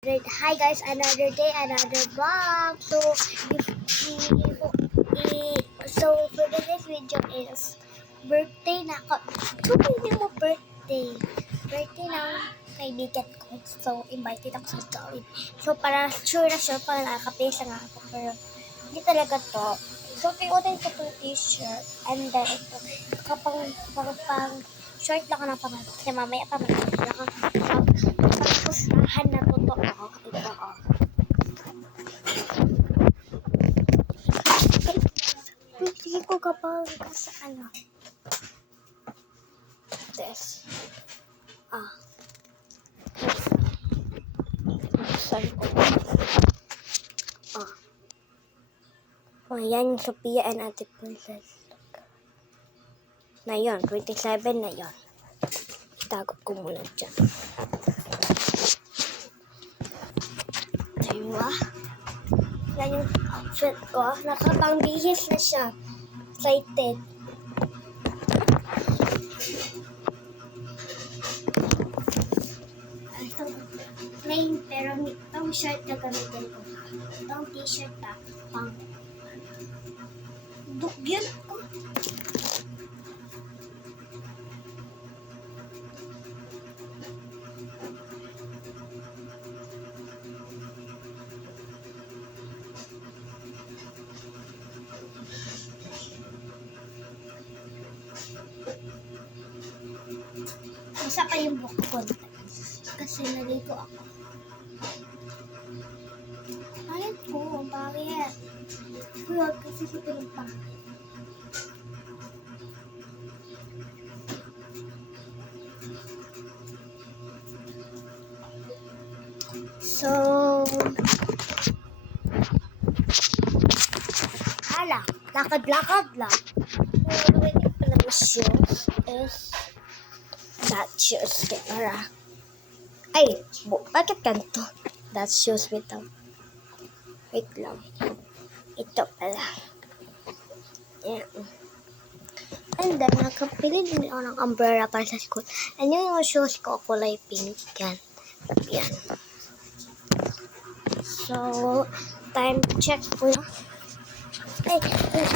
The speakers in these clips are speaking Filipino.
Hi guys, another day, another vlog. So for today's video is birthday na ako. So hindi mo birthday. Birthday ng kaibigan ko. So invited ako sa gawin. So para sure na sure, para nakakapisa nga ako. Pero hindi talaga to. So pinutin ko itong t-shirt. And then ito, pang short lang ako ng pamahal. Kasi mamaya pamahal lang ako. Pagpusahan na totoo. Ito oh. Hindi ko kapag sa ano. This. Saan ko? Yan yung Sophia and Ate Princess. Na yun, 27 na yun. Itago ko muna dyan. Diba? Yan yung outfit ko. Nakapangbihis na siya. Excited. Itong plain pero itong shirt na gamitin ko. Itong t-shirt na pang dugyot ko. Isa pa yung buhok ko kasi naligo ako. Bakit ko? Bakit? Huwag kasi sa pinagpang. So, lakad-lakad lang. Yung pwede pala na shoes is that shoes. Para ay, bakit ganito? That shoes without. Wait lang. Ito pala. Yan. And then, nakapili din ako ng umbrella para sa school. And yung shoes ko, kulay pink. Yan. Yan. So, time check po. Ay,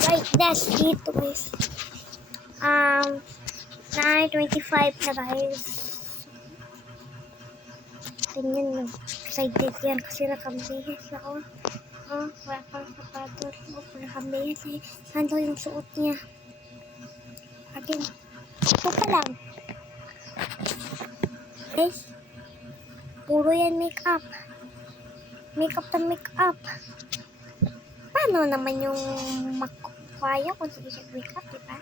right desk dito guys. 9:25 na guys. Tingnan nyo. Excited yan kasi nakambihis ako. Wala pang sapatos. Nakambihis eh. Saan daw yung suot niya? Akin. Ito pa lang. Guys. Puro yan makeup. Makeup na makeup. Paano naman yung makukaya kung sige siya makeup, diba?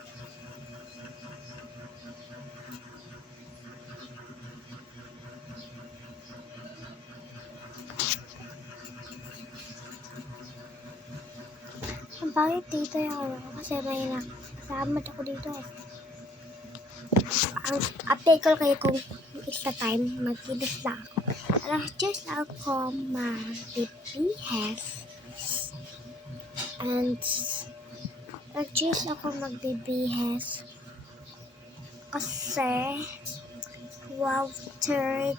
Bakit dito yung kasi may nakasama ako dito. Ang update ko kayo kung it's the time, mag-ibig lang ako. Just ako mag-BBS. And nag-choose ako mag-BBS. Kasi 12:30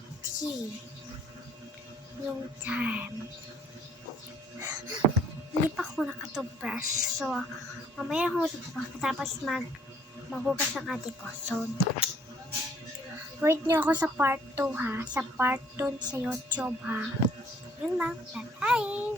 yung time. Hindi pa ako nakatubrush. So, mamaya ako tapos maghugas ang ate ko. So, wait nyo ako sa part 2 ha. Sa part 2 sa YouTube ha. Yun lang. Bye!